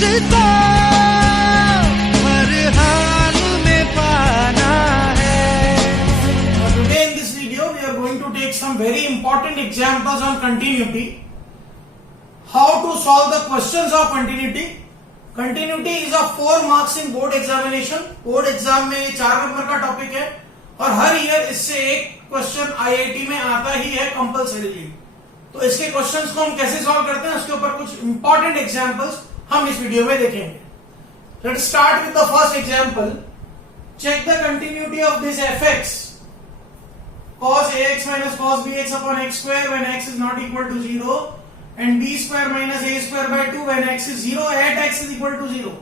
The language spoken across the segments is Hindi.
तुझको हर हाल में पाना है। Today in this video we are going to take some very important examples on continuity. How to solve the questions of continuity. Continuity is a 4 marks in board examination. Board exam में ये 4 नंबर का टॉपिक है और हर ईयर इससे एक क्वेश्चन आईआईटी में आता ही है कंपल्सरीली। तो इसके क्वेश्चंस को हम कैसे सॉल्व करते हैं उसके ऊपर कुछ इंपॉर्टेंट एग्जांपल्स हम इस वीडियो में देखेंगे। Let's start with the first example. Check the continuity of this fx cos ax minus cos bx upon x square when x is not equal to 0 and b square minus a square by 2 when x is 0 at x is equal to 0।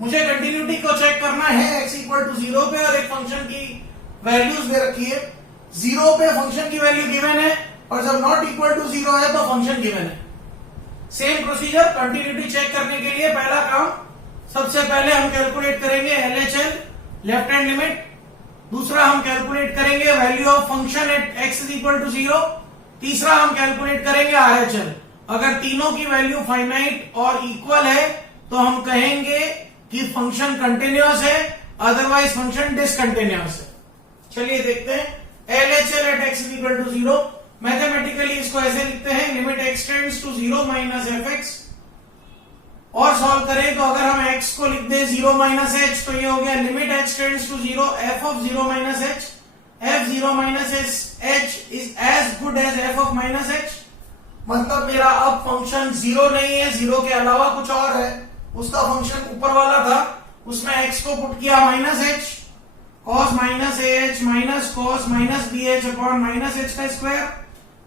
मुझे कंटिन्यूटी को चेक करना है x इक्वल टू 0 पे और एक फंक्शन की वैल्यूज दे रखी है। 0 पे फंक्शन की वैल्यू गिवन है और जब नॉट इक्वल टू 0 है तो फंक्शन गिवन है। सेम प्रोसीजर कंटिन्यूटी चेक करने के लिए पहला काम, सबसे पहले हम कैलकुलेट करेंगे LHL लेफ्ट हैंड लिमिट। दूसरा हम कैलकुलेट करेंगे value of function at x is equal to 0। तीसरा हम कैलकुलेट करेंगे RHL। अगर तीनों की वैल्यू फाइनाइट और इक्वल है तो हम कहेंगे कि फंक्शन कंटिन्यूअस है, अदरवाइज फंक्शन डिसकंटिन्यूअस है। चलिए देखते हैं LHL at x is equal to 0। Mathematically इसको ऐसे लिखते हैं limit x tends to 0 minus fx। और सॉल्व करें तो अगर हम x को लिख दें 0 माइनस h तो ये हो गया limit x tends to 0 f of 0 minus h। f 0 minus h is as good as f of minus h। मतलब मेरा अब फंक्शन 0 नहीं है, 0 के अलावा कुछ और है। उसका फंक्शन ऊपर वाला था, उसमें x को पुट किया minus h cos minus ah minus cos minus bh upon minus h का स्क्वायर।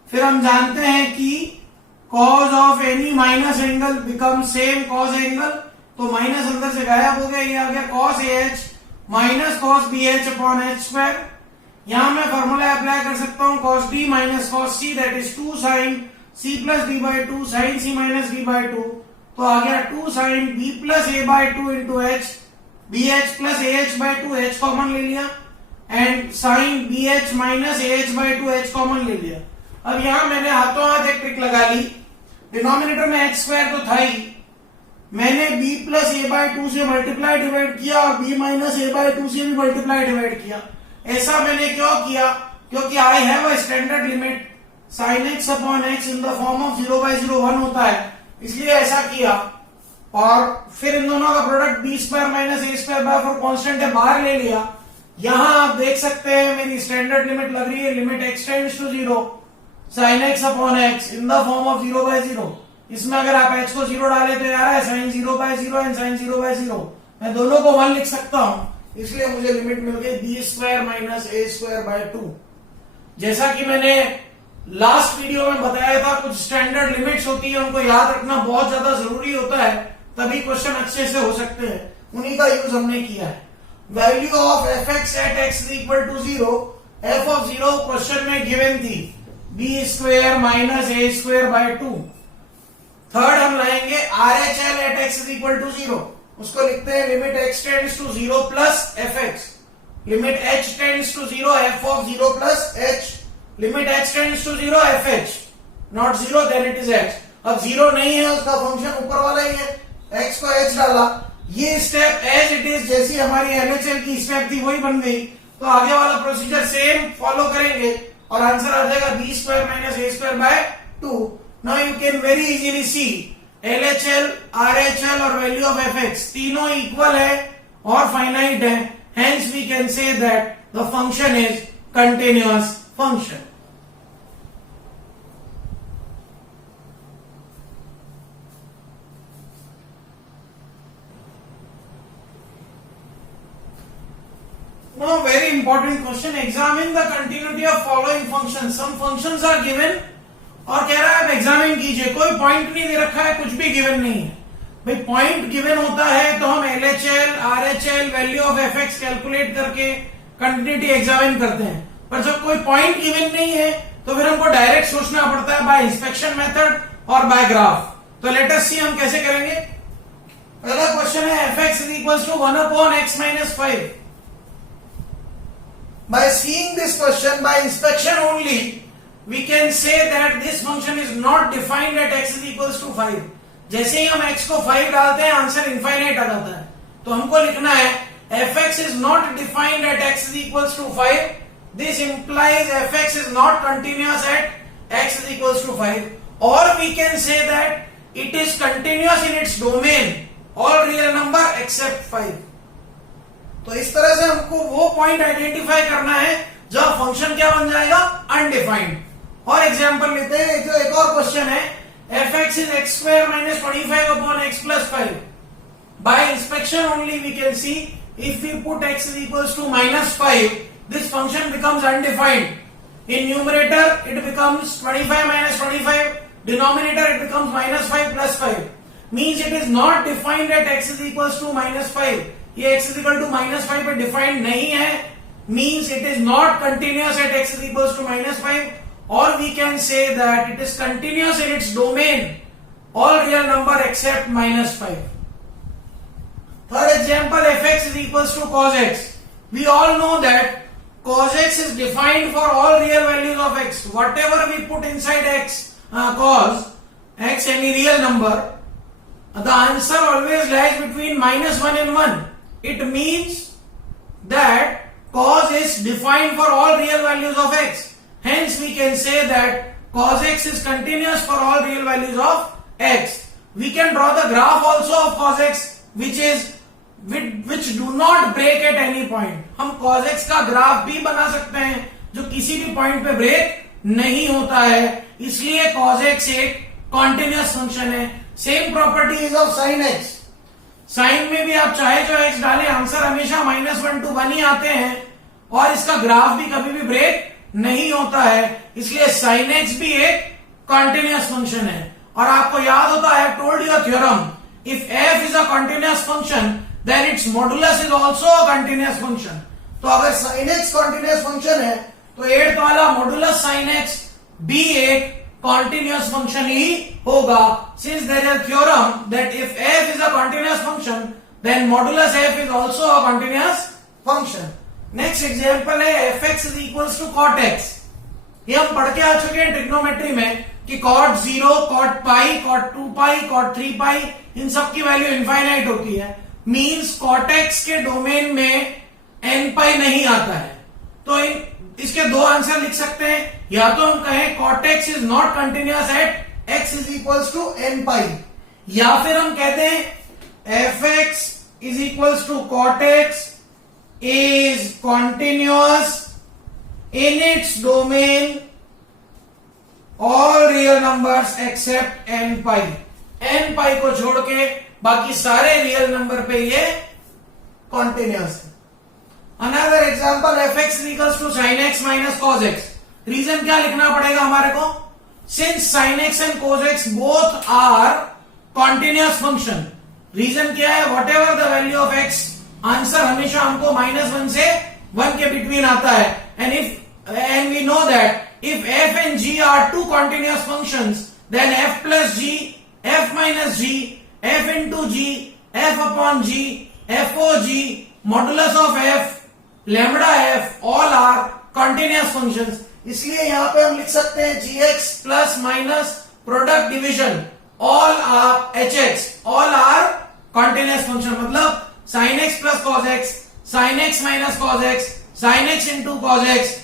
फिर हम जानते हैं कि cos of any minus angle become same cos angle, तो माइनस अंदर से गायब हो गया, ये आ गया cos ah minus cos bh upon h square. यहां मैं फॉर्मूला अप्लाई कर सकता हूं cos b minus cos c that is 2 sin c plus b by 2 sin c minus b by 2, तो आ गया 2 sin b plus a by 2 into h, bh plus ah by 2 h common ले लिया and sin bh minus ah by 2 h common ले लिया। अब यहां मैंने हाथों हाथ एक ट्रिक लगा ली। डिनोमिनेटर में x स्क्वायर तो था ही, मैंने b प्लस a बाई 2 से मल्टीप्लाई डिवाइड किया और b माइनस a बाई 2 से भी मल्टीप्लाई डिवाइड किया। ऐसा मैंने क्यों किया? क्योंकि I have a standard limit sin x upon x in the form of 0 by 0 1 होता है, इसलिए ऐसा किया। और फिर इन दोनों का product B square minus A square by 4 constant है, बाहर ले लिया। यहां आप देख सकते हैं मेरी स्टैंडर्ड लिमिट लग रही है limit x tends to 0 sin x upon x in the form of 0 by 0। इसमें अगर आप h को 0 डाले तो आ रहा है sin 0 by 0 and sin 0 by 0। मैं दोनों को 1 लिख सकता हूं, इसलिए मुझे लिमिट मिल गई B square minus A square by 2। जैसा कि मैंने लास्ट वीडियो में बताया था, कुछ स्टैंडर्ड लिमिट्स होती है, उनको याद रखना बहुत ज्यादा जरूरी होता है, तभी क्वेश्चन अच्छे से हो सकते हैं। उन्हीं का यूज हमने किया है। Value of fx at x is equal to 0, f of 0 question में गिवन थी b square minus a square by 2। Third हम लाएंगे RHL at x is equal to 0, उसको लिखते हैं limit x tends to 0 plus fx, limit h tends to 0 f of 0 plus h, limit x tends to 0 fh, not 0 then it is h। अब 0 नहीं है, उसका फंक्शन ऊपर वाला ही है, x को h डाला। ये स्टेप एज इट इज जैसी हमारी LHL की स्टेप थी वही बन गई, तो आगे वाला प्रोसीजर सेम फॉलो करेंगे और आंसर आ जाएगा B square minus A square by 2। Now you can very easily see LHL, RHL और वैल्यू ऑफ fx तीनों इक्वल है और फाइनाइट है, hence we can say that the function is continuous function. Now very important question, examine the continuity of following functions. Some functions are given और कह रहा है आप एग्जामिन कीजिए। कोई पॉइंट नहीं दे रखा है, कुछ भी गिवन नहीं है। भाई पॉइंट गिवन होता है तो हम LHL, RHL, value of fx calculate करके कंटिन्यूटी एग्जामिन करते हैं, पर जब कोई पॉइंट गिवन नहीं है तो फिर हमको डायरेक्ट सोचना पड़ता है बाय इंस्पेक्शन मेथड और बाय ग्राफ। तो लेट अस सी हम कैसे करेंगे। पहला क्वेश्चन है fx is equal to 1 upon x minus 5। By seeing this question by inspection only, we can say that this function is not defined at x is equals to 5. जैसे ही हम x को 5 डालते हैं आंसर इनफाइनाइट आ जाता है। तो हमको लिखना है fx is not defined at x is equals to 5. This implies fx is not continuous at x is equals to 5. Or we can say that it is continuous in its domain, all real number except 5. तो इस तरह से हमको वो पॉइंट आइडेंटिफाई करना है जब फंक्शन क्या बन जाएगा, अनडिफाइंड। और एग्जांपल लेते हैं, जो एक और क्वेश्चन है, fx is x square minus 25 upon x plus 5. By inspection only we can see if we put x is equals to minus 5, this function becomes undefined. In numerator it becomes 25 minus 25, denominator it becomes minus 5 plus 5. Means it is not defined at x is equals to minus 5. ये x is equal to minus 5 पे डिफाइंड नहीं है, means it is not continuous at x is equals to minus 5, or we can say that it is continuous in its domain, all real number except minus 5. Third example, fx is equals to cos x. We all know that cos x is defined for all real values of x. Whatever we put inside x, cos x, any real number, the answer always lies between minus 1 and 1. It means that cos is defined for all real values of x. Hence we can say that cos x is continuous for all real values of x. We can draw the graph also of cos x which do not break at any point. हम cos x का ग्राफ भी बना सकते हैं जो किसी भी पॉइंट पे ब्रेक नहीं होता है, इसलिए cos x एक कॉन्टिन्यूअस फंक्शन है। Same property is of sin x। Sine में भी आप चाहे जो x डालें, आंसर हमेशा -1 to 1 ही आते हैं, और इसका ग्राफ भी कभी भी ब्रेक नहीं होता है, इसलिए sin x भी एक कॉन्टिन्यूअस फंक्शन है। और आपको याद होता है, told your theorem, if f is a continuous function then its modulus is also a continuous function. तो अगर sin x कॉन्टिन्यूअस फंक्शन है तो 8th वाला मॉडुलस sin x भी एक कॉन्टिन्यूअस फंक्शन ही होगा, since there is theorem that if f is a continuous function then modulus f is also a continuous function. Next example है fx is equals to cot x। ये हम पढ़ के आ चुके हैं ट्रिग्नोमेट्री में कि cot 0, cot pi, cot 2 pi, cot 3 pi, इन सब की वैल्यू इनफाइनाइट होती है। मींस cot x के डोमेन में n pi नहीं आता है। तो इसके दो आंसर लिख सकते हैं, या तो हम कहें cot x is not continuous at x is equals to n pi, या फिर हम कहते हैं fx is equals to cot x is continuous in its domain all real numbers except n pi। n pi को छोड़ के बाकी सारे रियल नंबर पे ये कॉन्टिन्यूअस है। Another example fx is equals to sin x minus cos x। Reason क्या लिखना पड़ेगा हमारे को, since sin x and cos x both are continuous function. Reason क्या है, whatever the value of x, answer हमेशा हमको -1 से 1 के बिटवीन आता है। And we know that if f and g are two continuous functions, then f plus g, f minus g, f into g, f upon g, fog, modulus of f, lambda f, all are continuous functions। इसलिए यहां पे हम लिख सकते हैं gx plus minus product division, all are hx, all are continuous function। मतलब sin x plus cos x, sin x minus cos x, sin x into cos x,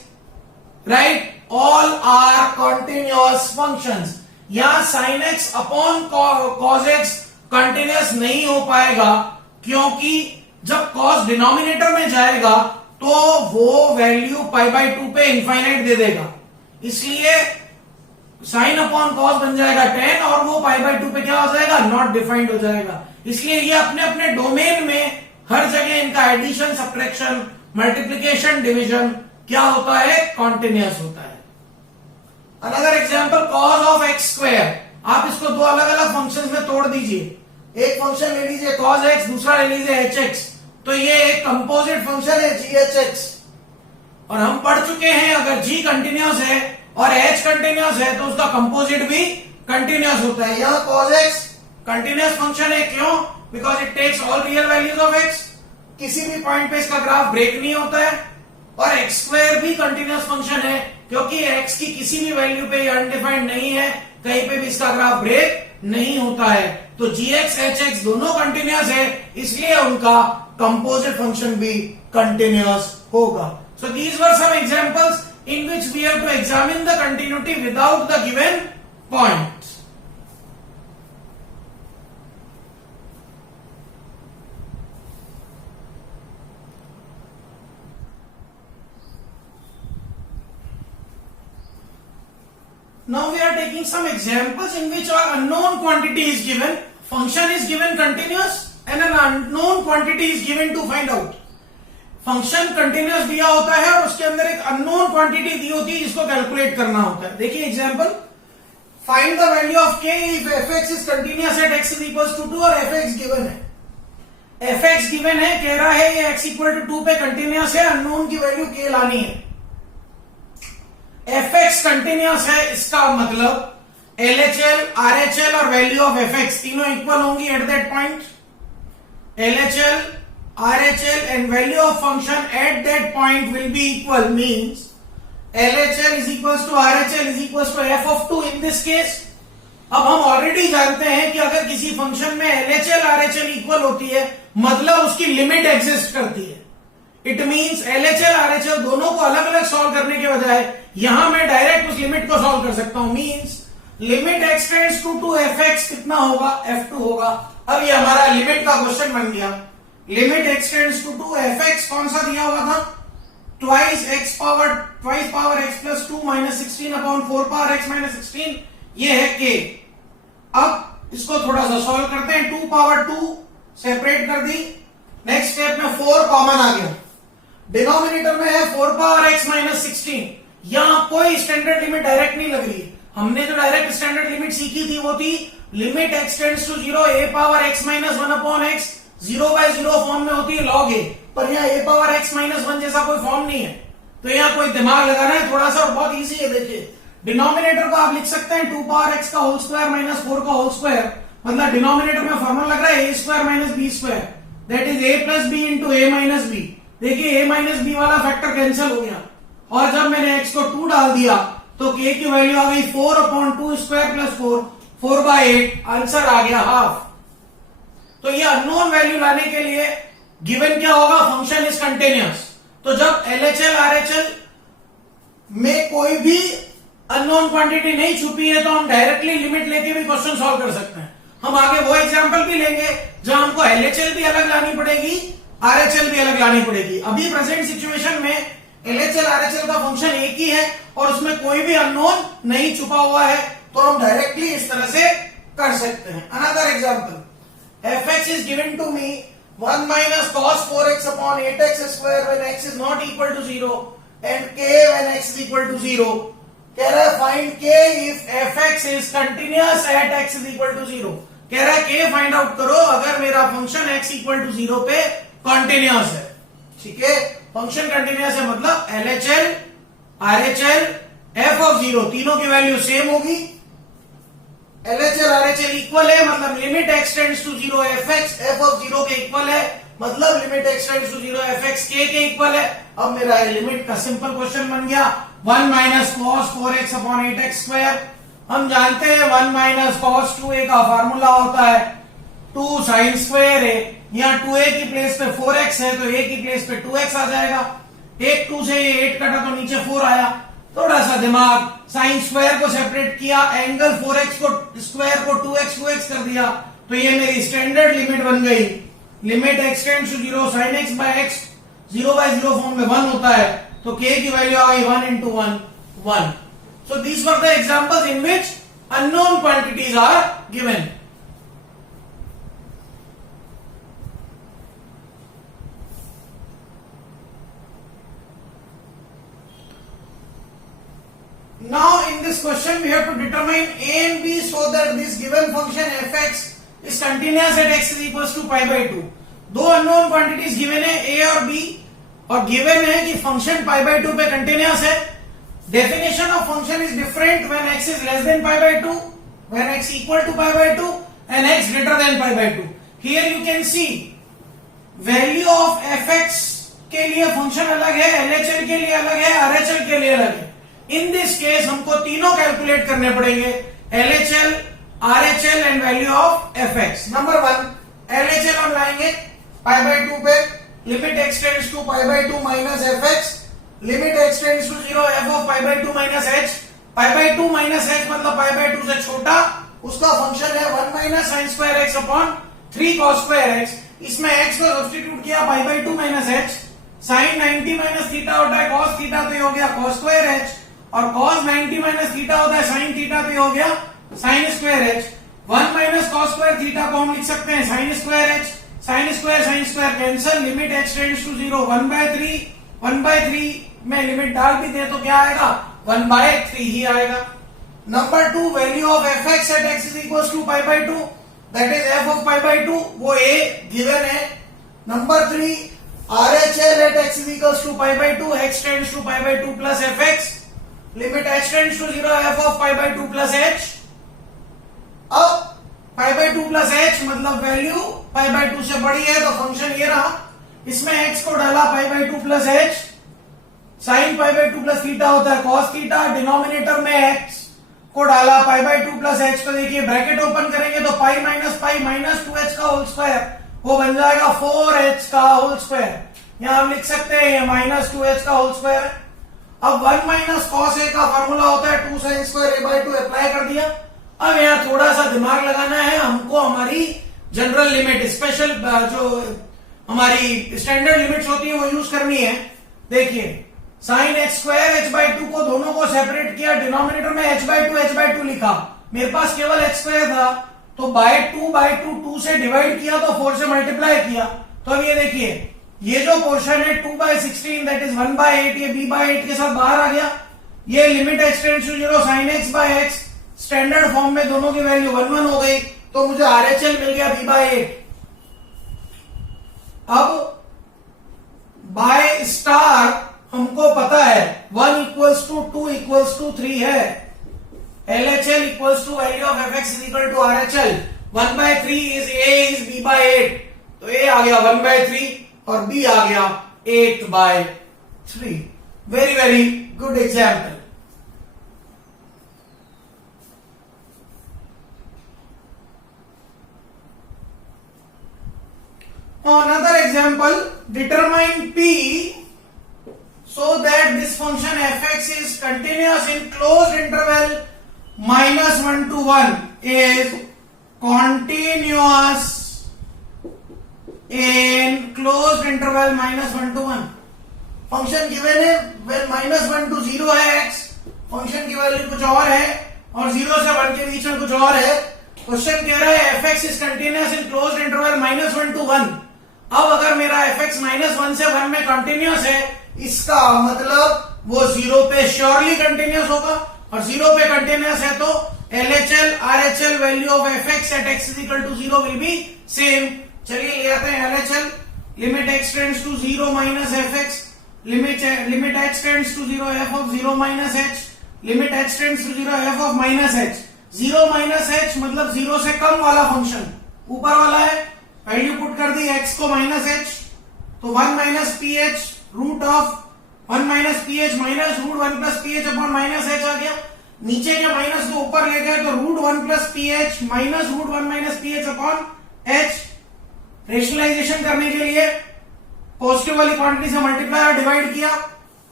right, all are continuous functions। यहां sin x upon cos x continuous नहीं हो पाएगा, क्योंकि जब cos डिनोमिनेटर में जाएगा तो वो वैल्यू π/2 पे इनफाइनाइट दे देगा, इसलिए sin अपॉन cos बन जाएगा 10 और वो π/2 पे क्या हो जाएगा, नॉट डिफाइंड हो जाएगा। इसलिए ये अपने अपने डोमेन में हर जगह इनका एडिशन, सब्ट्रैक्शन, मल्टीप्लिकेशन, डिवीजन क्या होता है, कॉन्टिन्यूअस होता है। Another example cos of x square, आप इसको दो अलग अलग फंक्शंस में तोड़ दीजिए। एक फंक्शन ले लीजिए cos x, दूसरा ले लीजिए hx, तो ये एक कंपोजिट फंक्शन हैghx। और हम पढ़ चुके हैं अगर g कंटिन्यूअस है और h कंटिन्यूअस है तो उसका कंपोजिट भी कंटिन्यूअस होता है। यहाँ cos x कंटिन्यूअस फंक्शन है, क्यों, because it takes all real values of x, किसी भी पॉइंट पे इसका ग्राफ ब्रेक नहीं होता है। और x स्क्वायर भी कंटिन्यूअस फंक्शन है, क्योंकि x की किसी भी वैल्यू पे ये अनडिफाइंड नहीं है, कहीं पे भी इसका ग्राफ ब्रेक नहीं होता है। तो gx hx दोनों कंटिन्यूअस है, इसलिए उनका कंपोजिट फंक्शन भी कंटिन्यूअस होगा। So these were some examples in which we have to examine the continuity without the given point. Now we are taking some examples in which an unknown quantity is given, function is given continuous and an unknown quantity is given to find out. Function continuous दिया होता है और उसके अंदर एक अननोन क्वांटिटी दी होती है जिसको कैलकुलेट करना होता है। देखिए example, find the value of k if fx is continuous at x equals to 2 और fx गिवन है। fx गिवन है, कह रहा है ये x इक्वल टू 2 पे कंटिन्यूअस है, अननोन की वैल्यू k लानी है। fx कंटिन्यूअस है, इसका मतलब LHL, RHL और वैल्यू ऑफ fx तीनों इक्वल होंगी at that point. LHL, RHL and value of function at that point will be equal, means LHL is equals to RHL is equals to f of 2 in this case। अब हम ऑलरेडी जानते हैं कि अगर किसी फंक्शन में LHL RHL इक्वल होती है मतलब उसकी लिमिट एग्जिस्ट करती है। इट मींस LHL RHL दोनों को अलग अलग सॉल्व करने के बजाय यहां मैं डायरेक्ट उस लिमिट को सॉल्व कर सकता हूं। Means limit x tends to fx कितना होगा, f2 होगा। अब ये हमारा लिमिट का क्वेश्चन बन गया। Limit x tends to fx कौन सा दिया हुआ था, twice power x plus 2 minus 16 upon 4 power x minus 16, ये है k। अब इसको थोड़ा सा सॉल्व करते हैं। 2 पावर 2 सेपरेट कर दी, नेक्स्ट स्टेप में 4 कॉमन आ गया, डिनोमिनेटर में है 4 पावर x माइनस 16। यहां कोई स्टैंडर्ड लिमिट डायरेक्ट नहीं लग रही। हमने जो डायरेक्ट स्टैंडर्ड लिमिट सीखी थी वो थी limit x tends to 0 a power x minus 1 upon x, 0/0 form में होती है log a, पर यहाँ a पावर x माइनस 1 जैसा कोई फॉर्म नहीं है। तो यहाँ कोई दिमाग लगाना है थोड़ा सा, और बहुत इजी है। देखिए डिनोमिनेटर को आप लिख सकते हैं 2 पावर x का होल स्क्वायर माइनस 4 का होल स्क्वायर, मतलब डिनोमिनेटर में फॉर्मूला लग रहा है a square minus b square, that is a plus b into a minus b। देखिए a माइनस b वाला फैक्टर कैंसिल हो गया, और जब मैंने x को 2 डाल दिया तो k की वैल्यू आ गई 4 अपॉन 2 स्क्वायर प्लस 4/8, आंसर आ गया हाफ। तो ये अननोन वैल्यू लाने के लिए गिवन क्या होगा, फंक्शन इज कंटिन्यूअस। तो जब LHL RHL में कोई भी अननोन क्वांटिटी नहीं छुपी है तो हम डायरेक्टली लिमिट लेके भी क्वेश्चन सॉल्व कर सकते हैं। हम आगे वो एग्जांपल भी लेंगे जहां हमको LHL भी अलग लानी पड़ेगी, RHL भी अलग लानी पड़ेगी। अभी प्रेजेंट सिचुएशन में LHL RHL का फंक्शन एक ही है और उसमें कोई भी अननोन नहीं छुपा हुआ है, तो हम डायरेक्टली इस तरह से कर सकते हैं। Another example, fx is given to me 1 minus cos 4x upon 8x square when x is not equal to 0 and k when x is equal to 0। कह रहा है find k if fx is continuous at x is equal to 0। कह रहा है k फाइंड आउट करो अगर मेरा फंक्शन x इक्वल टू 0 पे कंटिन्यूअस है। ठीक है, फंक्शन कंटिन्यूअस है मतलब LHL RHL f of 0 तीनों की वैल्यू सेम होगी। LHL RHL इक्वल है मतलब limit x tends to 0 fx f of 0 के इक्वल है, मतलब limit x tends to 0 fx k के इक्वल है। अब मेरा लिमिट का सिंपल क्वेश्चन बन गया 1 minus cos 4x upon 8x square. हम जानते हैं 1 माइनस कॉस 2a का फार्मूला होता है 2 साइन स्क्वायर है। यहाँ 2a की प्लेस पे 4x है तो a की प्लेस पे 2x आ जाएगा। 1 2 से ये 8 कटा तो नीचे 4 आया। थोड़ा सा दिमाग, साइन स्क्वायर को सेपरेट किया, एंगल 4x को स्क्वायर को 2x कर दिया, तो ये मेरी स्टैंडर्ड लिमिट बन गई। Limit x tends to 0 sine x by x 0/0 form में 1 होता है, तो k की वैल्यू आ गई 1 into 1 1। So these were the examples in which unknown quantities are given. Now in this question we have to determine a and b so that this given function fx is continuous at x is equals to pi/2। दो अननोन क्वांटिटीज गिवन है a और b, और गिवन है कि फंक्शन pi/2 पे कंटिन्यूअस है। Definition of function is different when x is less than pi/2, when x equal to pi/2 and x greater than pi/2। Here you can see value of fx के लिए फंक्शन अलग है, LHL के लिए अलग है, RHL के लिए अलग है। इन दिस केस हमको तीनों कैलकुलेट करने पड़ेंगे, LHL RHL and value of fx. Number 1 LHL हम लाएंगे पाई बाय 2 पे, limit x tends to pi by 2 minus fx, limit x tends to 0 f of pi by 2 minus h. Pi by 2 minus h मतलब पाई बाय 2 से छोटा, उसका फंक्शन है 1 minus sine square x upon 3 cos square x. इसमें x को सब्स्टिट्यूट किया pi by 2 minus h, sine 90 minus theta होता है कॉस थीटा, तो ये हो गया कॉस स्क्वायर h, और कॉस 90 माइनस थीटा होता है साइन थीटा, तो ये हो गया sine square h. 1 minus cos square theta को हम लिख सकते हैं sine square h. Sine square cancel, limit x tends to 0 1 by 3 में लिमिट डाल भी दे तो क्या आएगा 1 बाय 3 ही आएगा. Number 2 value of fx at x is equal to pi by 2, that is f of pi by 2, वो a गिवन है. Number 3 RHL at x is equal to pi by 2, x tends to pi by 2 plus fx, limit h tends to 0 f of pi by 2 plus h. अब पाई बाय 2 प्लस h मतलब वैल्यू पाई बाय 2 से बड़ी है, तो फंक्शन ये रहा. इसमें x को डाला पाई by 2 plus h, sign pi by 2 plus theta होता है कॉस थीटा, डिनोमिनेटर में x को डाला पाई बाय 2 प्लस h. तो देखिए ब्रैकेट ओपन करेंगे तो पाई माइनस 2h का होल स्क्वायर, वो बन जाएगा 4h का होल स्क्वायर. यहां हम लिख सकते हैं ये माइनस 2h का होल स्क्वायर है. अब 1 माइनस कॉस a का फॉर्मूला होता है 2 sine square a by 2, apply कर दिया. अब यहाँ थोड़ा सा दिमाग लगाना है हमको, हमारी जनरल लिमिट, स्पेशल जो हमारी स्टैंडर्ड लिमिट्स होती है वो यूज करनी है. देखिए sine x square h by 2 को दोनों को सेपरेट किया, डिनोमिनेटर में h बाय 2 लिखा. मेरे पास केवल x स्क्वायर था, तो बाय 2 से डिवाइड किया तो 4 से मल्टीप्लाई किया. तो अब ये देखिए ये जो पोर्शन है 2 बाय 16 दैट इज 1 बाय 8, ये b बाय 8 के साथ बाहर आ गया. ये limit x tends to 0 sine x by x, standard form में दोनों की वैल्यू 1 हो गई, तो मुझे RHL मिल गया b बाय 8. अब बाय स्टार हमको पता है 1 इक्वल्स टू 2 इक्वल्स टू 3 है. LHL equals to value of fx is equal to RHL. 1 by 3 is a is b by 8, तो a आ गया 1 बाय 3 और b आ गया 8 by 3. Very good example. Now another example, determine p so that this function fx is continuous in closed interval minus 1 to 1 is continuous in closed interval minus 1 to 1. Function given है when minus 1 to 0 है x, फंक्शन की वैल्यू कुछ और है और 0 से 1 के बीच में कुछ और है. क्वेश्चन कह रहा है fx is continuous in closed interval minus 1 to 1. अब अगर मेरा fx माइनस 1 से 1 में कंटिन्यूस है, इसका मतलब वो 0 पे श्योरली कंटिन्यूस होगा, और 0 पे कंटिन्यूस है तो LHL RHL value of fx at x is equal to 0 will be same. चलिए ले आते हैं LHL. Limit x tends to 0 minus fx, limit h tends to 0 f of 0 minus h, limit h tends to 0 f of minus h. 0 minus h मतलब 0 से कम वाला फंक्शन, ऊपर वाला है, वैल्यू पुट कर दी x को माइनस h, तो 1 minus P H root of 1 minus P H minus root 1 plus P H upon minus h आ गया. नीचे के माइनस को ऊपर ले गए तो root 1 plus P H minus root 1 minus P H upon h. Rationalization करने के लिए पॉजिटिव वाली क्वांटिटी से मल्टीप्लाई और डिवाइड किया,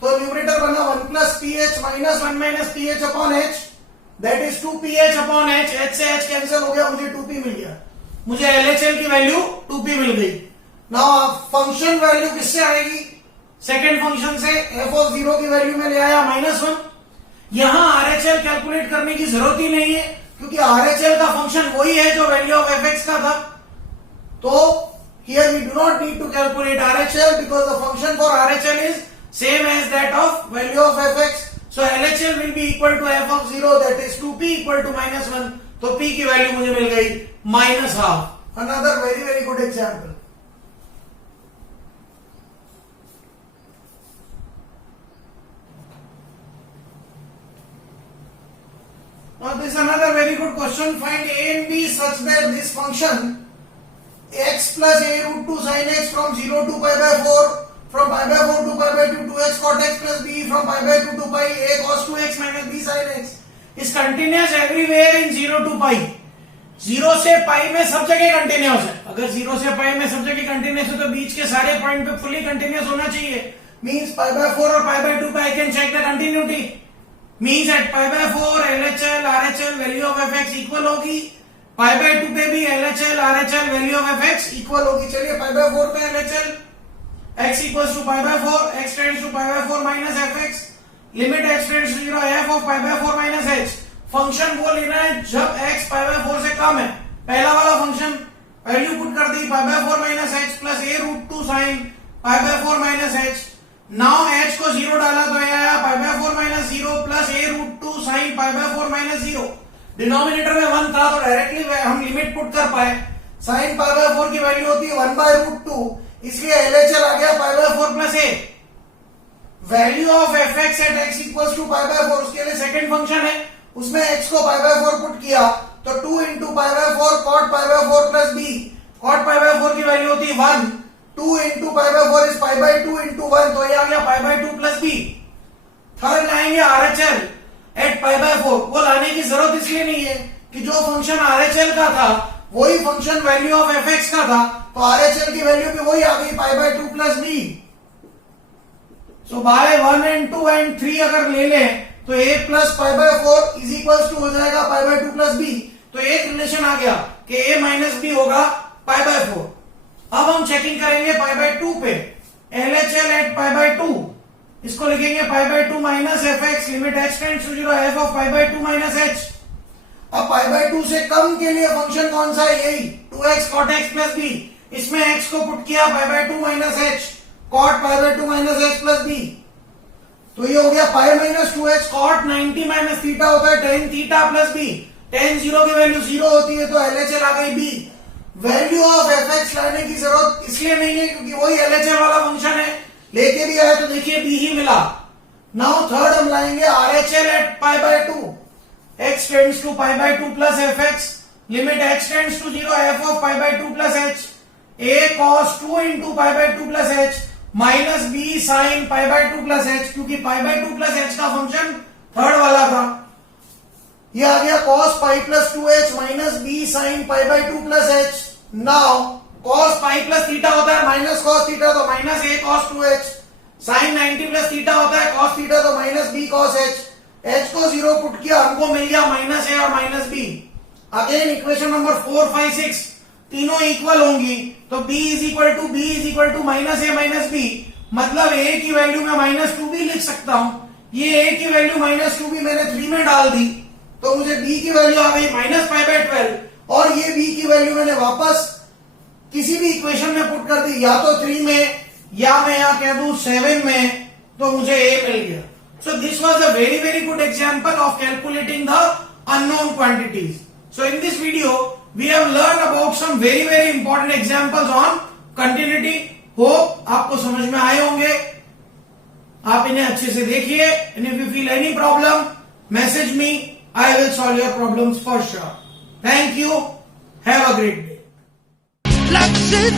तो न्यूमरेटर बना 1 plus P H minus 1 minus P H upon h, that is 2 P H upon h. h से h कैंसिल हो गया, मुझे 2p मिल गया. मुझे LHL की वैल्यू 2p मिल गई. नाउ फंक्शन वैल्यू किससे आएगी? सेकेंड फंक्शन से. f ऑफ 0 की वैल्यू में ले आया -1. यहां RHL कैलकुलेट करने की जरूरत ही नहीं है, क्योंकि RHL का फंक्शन वही है जो वैल्यू ऑफ fx का था. तो here we do not need to calculate RHL because the function for RHL is same as that of value of fx. So LHL will be equal to f of 0, that is 2p equal to -1. तो p की वैल्यू मुझे मिल गई -12. Another very good example. Now this is another very good question. Find a and b such that this function x plus a root 2 sin x from 0 to pi by 4, from pi by 4 to pi by 2, 2x cot x plus b from pi by 2 to pi a cos 2x minus b sin x is continuous everywhere in 0 to pi. 0 से पाई में सब जगह कंटिन्यूस है। अगर 0 से पाई में सब जगह कंटिन्यूस है तो बीच के सारे पॉइंट पे फुली कंटिन्यूस होना चाहिए। मींस पाई बाय 4 और पाई बाय 2 पे I can check the continuity. Means at pi by 4 LHL RHL value of fx equal होगी, पाई बाय 2 पे भी LHL RHL value of fx equal होगी। चलिए पाई बाय 4 पे LHL x equals to pi by 4, x tends to pi by 4 minus fx, limit x tends to 0 f of pi by 4 minus h। Function वो लेना है जब x पाई बाय 4 से कम है। पहला वाला फंक्शन वैल्यू पुट कर दी pi by 4 minus h plus a√2 sine pi by 4 minus h। Now h को 0 डाला तो ये आया pi by 4 minus 0 plus a√2 sine pi by 4 minus 0। Denominator में 1 था तो डायरेक्टली हम लिमिट पुट कर पाए। साइन पाई बाय 4 की वैल्यू होती है 1/√2, इसलिए LHL आ गया pi by 4 plus a। Value of fx at x equals to pi by 4, उसके लिए सेकंड फंक्शन है, उसमें x को पाई बाय 4 पुट किया तो 2 into pi by 4 cot pi by 4 plus b। Cot pi by 4 की वैल्यू होती है 1, 2 into pi by 4 is pi by 2 into 1, तो ये आ गया pi by 2 plus b। Third लाएंगे RHL एट पाई बाय 4। वो लाने की जरूरत इसलिए नहीं है कि जो फंक्शन RHL का था वही फंक्शन वैल्यू ऑफ fx का था, तो RHL की वैल्यू भी वही आ गई pi by 2 plus b। So by 1 and 2 and 3 अगर ले लें तो a plus pi by 4 is equals to हो जाएगा पाई बाय 2 प्लस b। तो एक रिलेशन आ गया कि a माइनस b होगा पाई बाय 4। अब हम चेकिंग करेंगे पाई बाय 2 पे। LHL एट पाई बाय 2, इसको लिखेंगे pi by 2 minus fx, limit h tends to 0 f of pi by 2 minus h। अब पाई बाय 2 से कम के लिए फंक्शन कौन सा है, यही 2x cot x plus b। इसमें x को पुट किया pi by 2 minus h cot pi by 2 minus h plus b। तो ये हो गया pi minus 2h cot 90 minus theta होता है tan theta plus b। tan 0 की वैल्यू 0 होती है तो LHL आ गई b। वैल्यू ऑफ fx लाने की जरूरत इसलिए नहीं है क्योंकि वही LHL वाला फंक्शन है, लेके भी आया तो देखिए b ही मिला। नाउ थर्ड हम लाएंगे RHL at pi by 2, x tends to pi by 2 plus fx, limit h tends to 0 f of pi by 2 plus h, a cos 2 into pi by 2 plus h minus b sine pi by 2 plus h, क्योंकि पाई बाय 2 प्लस h का फंक्शन थर्ड वाला था। ये आ गया cos pi plus 2h minus b sine pi by 2 plus h। Now cos pi plus theta होता है माइनस cos थीटा, तो minus a cos 2h, sine 90 plus theta होता है cos थीटा, तो minus b cos h। h को 0 पुट किया, हमको मिल गया माइनस a और minus b। Again equation number 4, 5, 6 तीनों इक्वल होंगी, तो b is equal to minus a minus b। मतलब a की वैल्यू में माइनस 2b लिख सकता हूं। ये a की वैल्यू माइनस 2b मैंने 3 में डाल दी तो मुझे b की वैल्यू आ गई माइनस पाई बाय 12, और ये b की वैल्यू मैंने वापस किसी भी इक्वेशन में पुट कर दी, या तो 3 में या मैं यहां कह दूं 7 में, तो मुझे a मिल गया। So this was a very good example of calculating the unknown quantities. So in this video we have learned about some very important examples on continuity. Hope आपको समझ में आए होंगे, आप इन्हें अच्छे से देखिए। And if you feel any problem, message me. I will solve your problems for sure. Thank you. Have a great day. लक्ष्य